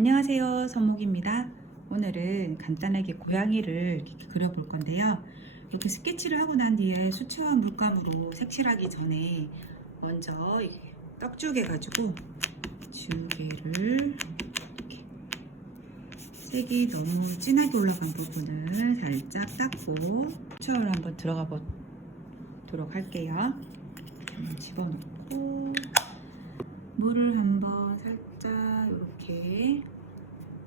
안녕하세요, 선목입니다. 오늘은 간단하게 고양이를 이렇게 그려볼 건데요. 이렇게 스케치를 하고 난 뒤에 수채화 물감으로 색칠하기 전에 먼저 떡죽 해가지고 주개를 이렇게 색이 너무 진하게 올라간 부분을 살짝 닦고 수채화를 한번 들어가 보도록 할게요. 집어넣고 물을 한번 살짝 이렇게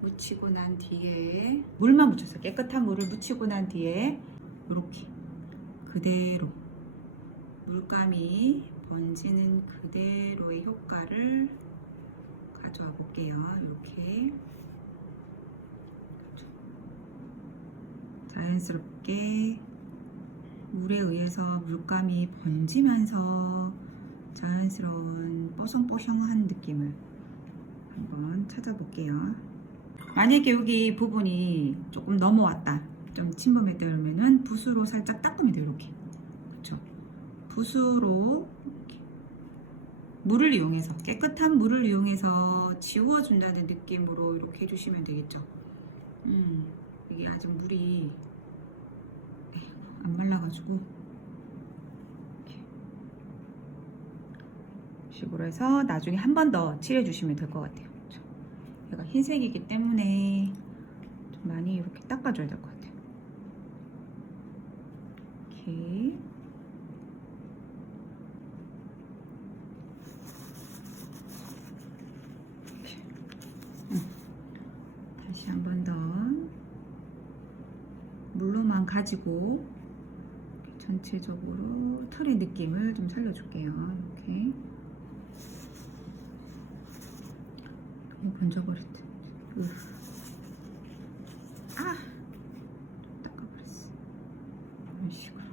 묻히고 난 뒤에 물만 묻혔어요. 깨끗한 물을 묻히고 난 뒤에 이렇게 그대로 물감이 번지는 그대로의 효과를 가져와 볼게요. 이렇게 자연스럽게 물에 의해서 물감이 번지면서 자연스러운 뽀송뽀송한 느낌을 한번 찾아볼게요. 만약에 여기 부분이 조금 넘어왔다, 좀 침범했다 그러면은 붓으로 살짝 닦으면 돼요. 이렇게, 그렇죠? 붓으로 이렇게 물을 이용해서, 깨끗한 물을 이용해서 지워준다는 느낌으로 이렇게 해주시면 되겠죠. 이게 아직 물이 안 말라가지고 식으로 해서 나중에 한 번 더 칠해 주시면 될 것 같아요. 얘가 흰색이기 때문에 좀 많이 이렇게 닦아줘야 될 것 같아요. 이렇게 다시 한 번 더 물로만 가지고 전체적으로 털의 느낌을 좀 살려줄게요. 이렇게 너무 번져버렸다. 닦아버렸어. 이런 식으로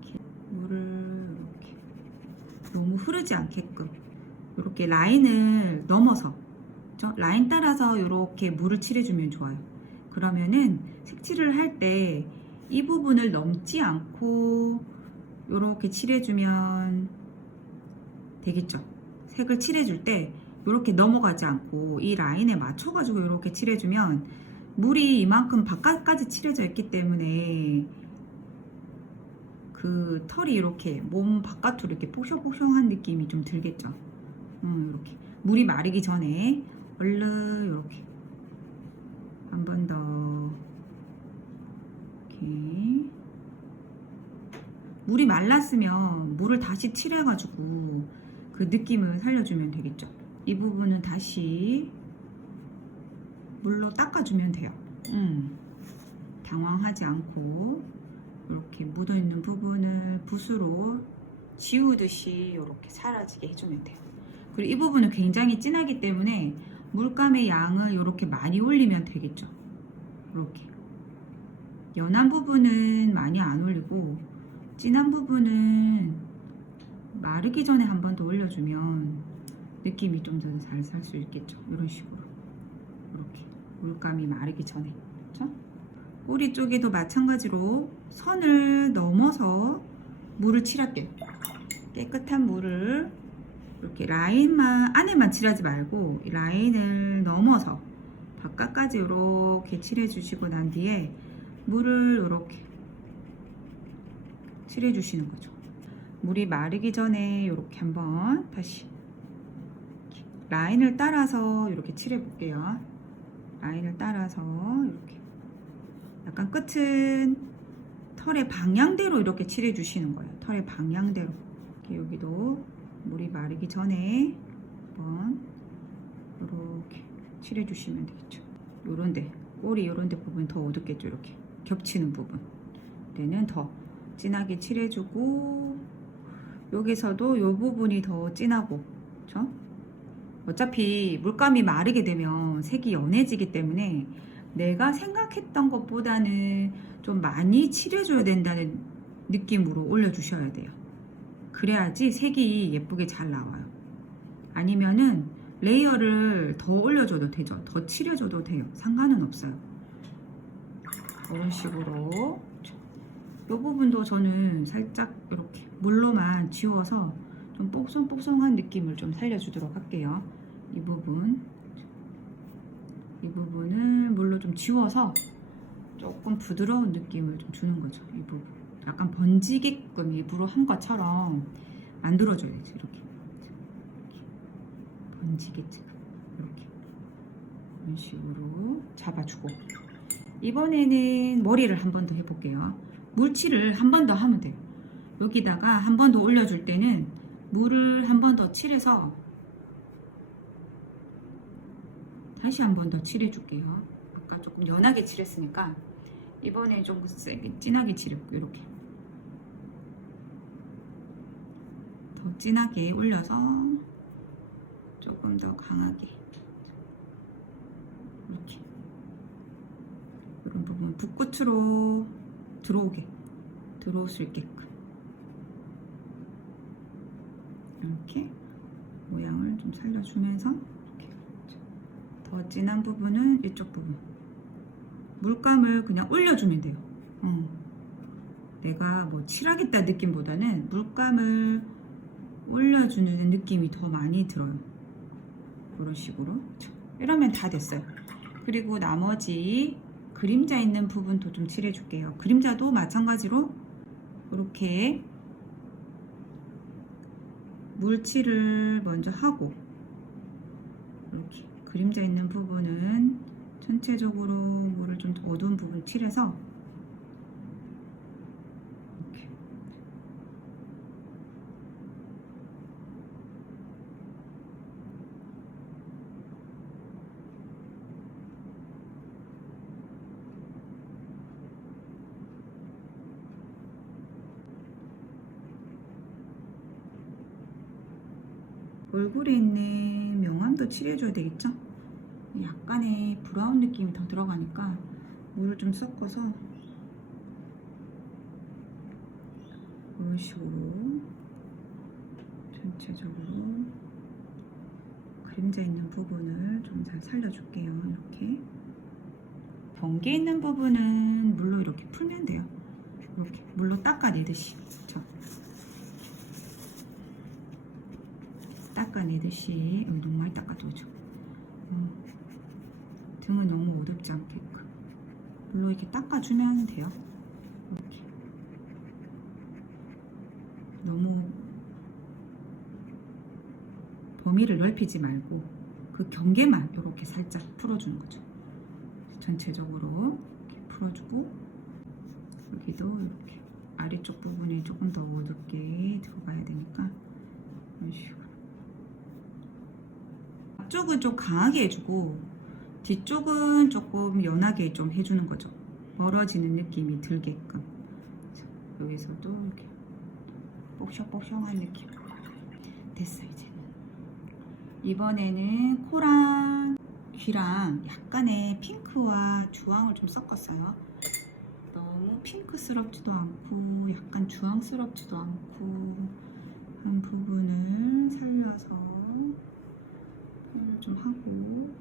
이렇게 물을 이렇게 너무 흐르지 않게끔 이렇게 라인을 넘어서, 라인 따라서 이렇게 물을 칠해주면 좋아요. 그러면은 색칠을 할 때 이 부분을 넘지 않고 이렇게 칠해주면 되겠죠. 색을 칠해줄 때 이렇게 넘어가지 않고 이 라인에 맞춰가지고 이렇게 칠해주면 물이 이만큼 바깥까지 칠해져 있기 때문에 그 털이 이렇게 몸 바깥으로 이렇게 뽀송뽀송한 느낌이 좀 들겠죠. 이렇게 물이 마르기 전에 얼른 이렇게 한 번 더 이렇게 물이 말랐으면 물을 다시 칠해가지고 그 느낌을 살려주면 되겠죠. 이 부분은 다시 물로 닦아주면 돼요. 당황하지 않고 이렇게 묻어있는 부분을 붓으로 지우듯이 이렇게 사라지게 해주면 돼요. 그리고 이 부분은 굉장히 진하기 때문에 물감의 양을 이렇게 많이 올리면 되겠죠. 이렇게 연한 부분은 많이 안 올리고 진한 부분은 마르기 전에 한 번 더 올려주면 느낌이 좀 더 잘 살 수 있겠죠. 이런 식으로 이렇게 물감이 마르기 전에, 그렇죠? 꼬리 쪽에도 마찬가지로 선을 넘어서 물을 칠할게요. 깨끗한 물을 이렇게 라인만 안에만 칠하지 말고 라인을 넘어서 바깥까지 이렇게 칠해 주시고 난 뒤에 물을 이렇게 칠해 주시는 거죠. 물이 마르기 전에 이렇게 한번 다시 라인을 따라서 이렇게 칠해 볼게요. 라인을 따라서 이렇게 약간 끝은 털의 방향대로 이렇게 칠해 주시는 거예요. 털의 방향대로. 여기도 물이 마르기 전에 한번 이렇게 칠해 주시면 되겠죠. 요런데 꼬리 요런데 부분 더 어둡겠죠. 이렇게 겹치는 부분 때는 더 진하게 칠해주고, 여기서도 요 부분이 더 진하고, 그렇죠? 어차피 물감이 마르게 되면 색이 연해지기 때문에 내가 생각했던 것보다는 좀 많이 칠해줘야 된다는 느낌으로 올려주셔야 돼요. 그래야지 색이 예쁘게 잘 나와요. 아니면은 레이어를 더 올려줘도 되죠. 더 칠해줘도 돼요. 상관은 없어요. 이런 식으로 이 부분도 저는 살짝 이렇게 물로만 지워서 좀 뽀송뽀송한 느낌을 좀 살려주도록 할게요. 이 부분 지워서 조금 부드러운 느낌을 좀 주는 거죠. 이 부분 약간 번지게끔 일부러 한 것처럼 만들어줘야지. 이렇게 번지게끔 이렇게 이런 식으로 잡아주고, 이번에는 머리를 한 번 더 해볼게요. 물칠을 한 번 더 하면 돼요. 여기다가 한 번 더 올려줄 때는 물을 한 번 더 칠해서 다시 한 번 더 칠해 줄게요. 아까 조금 연하게 칠했으니까 이번에 좀 세게 진하게 칠해볼게요. 이렇게 더 진하게 올려서 조금 더 강하게 이렇게 이런 부분 붓끝으로 들어올 수 있게끔 이렇게 모양을 좀 살려주면서, 이렇게 더 진한 부분은 이쪽 부분 물감을 그냥 올려주면 돼요. 내가 뭐 칠하겠다 느낌보다는 물감을 올려주는 느낌이 더 많이 들어요. 그런 식으로. 이러면 다 됐어요. 그리고 나머지 그림자 있는 부분도 좀 칠해줄게요. 그림자도 마찬가지로 이렇게 물칠을 먼저 하고, 이렇게 그림자 있는 부분은 전체적으로 물을 좀 어두운 부분 칠해서 이렇게 얼굴에 있는 명암도 칠해줘야 되겠죠? 약간의 브라운 느낌이 더 들어가니까 물을 좀 섞어서 이런 식으로 전체적으로 그림자 있는 부분을 좀 잘 살려줄게요. 이렇게 번개 있는 부분은 물로 이렇게 풀면 돼요. 이렇게 물로 닦아내듯이. 그쵸? 닦아내듯이 너무 많이 닦아두죠. 등은 너무 어둡지 않게끔 물로 이렇게 닦아주면 돼요. 이렇게 너무 범위를 넓히지 말고 그 경계만 이렇게 살짝 풀어주는 거죠. 전체적으로 이렇게 풀어주고, 여기도 이렇게 아래쪽 부분이 조금 더 어둡게 들어가야 되니까 이런 식으로 앞쪽은 좀 강하게 해주고 뒤쪽은 조금 연하게 좀 해주는 거죠. 멀어지는 느낌이 들게끔. 여기서도 이렇게 뽀셔뽀셔한 느낌. 됐어요. 이제는 이번에는 코랑 귀랑 약간의 핑크와 주황을 좀 섞었어요. 너무 핑크스럽지도 않고 약간 주황스럽지도 않고 한 부분을 살려서 표현을 좀 하고,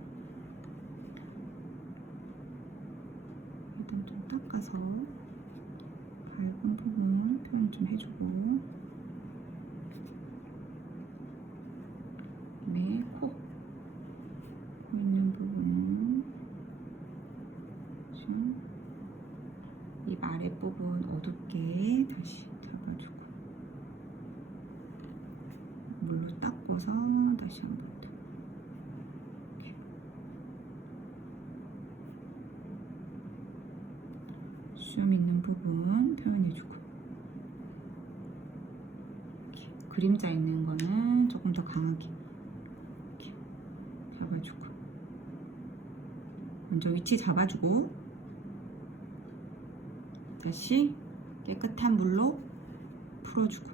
일단 좀 닦아서 밝은 부분 표현 좀 해주고, 그다음에 코 있는 부분 이 아랫부분 어둡게 다시 잡아주고 물로 닦아서 다시 한번 더 이렇게 수염 있는 부분 표현해주고, 이렇게 그림자 있는 거는 조금 더 강하게 이렇게 잡아주고, 먼저 위치 잡아주고 다시 깨끗한 물로 풀어주고,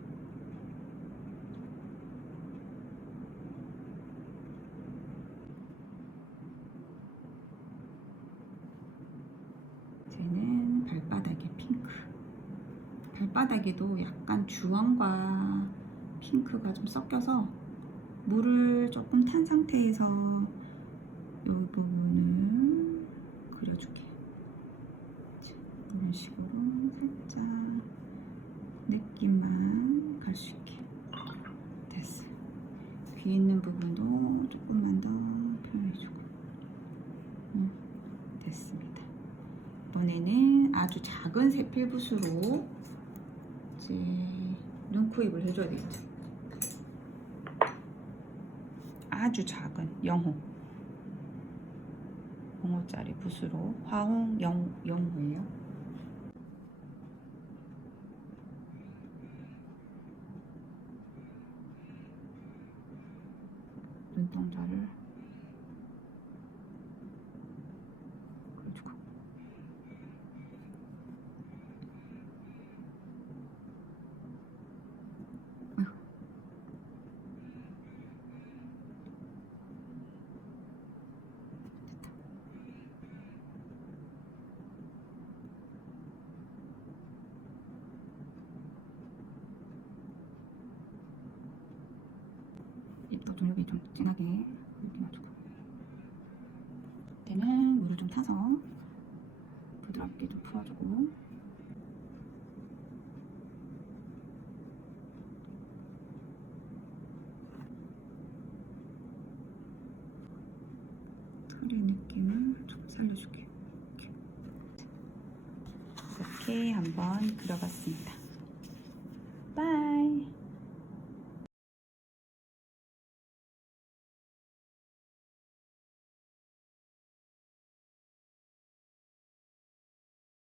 이제는 발바닥에 핑크. 발바닥에도 약간 주황과 핑크가 좀 섞여서 물을 조금 탄 상태에서 이 부분을 그려줄게요. 이런 식으로 살짝 느낌만 갈 수 있게. 됐어요. 귀 있는 부분도 조금만 더 표현해주고. 됐습니다. 이번에는 아주 작은 세필 붓으로 이제 눈, 코, 입을 해줘야 되겠죠. 아주 작은 0호짜리 붓으로 화홍 0호예요. 눈동자를 그려주고 입도 좀 여기 좀 진하게 이렇게 놔주고 이때는 물을 좀 타서 부드럽게 좀 풀어주고 털의 느낌을 좀 살려줄게요. 이렇게 한번 그려봤습니다.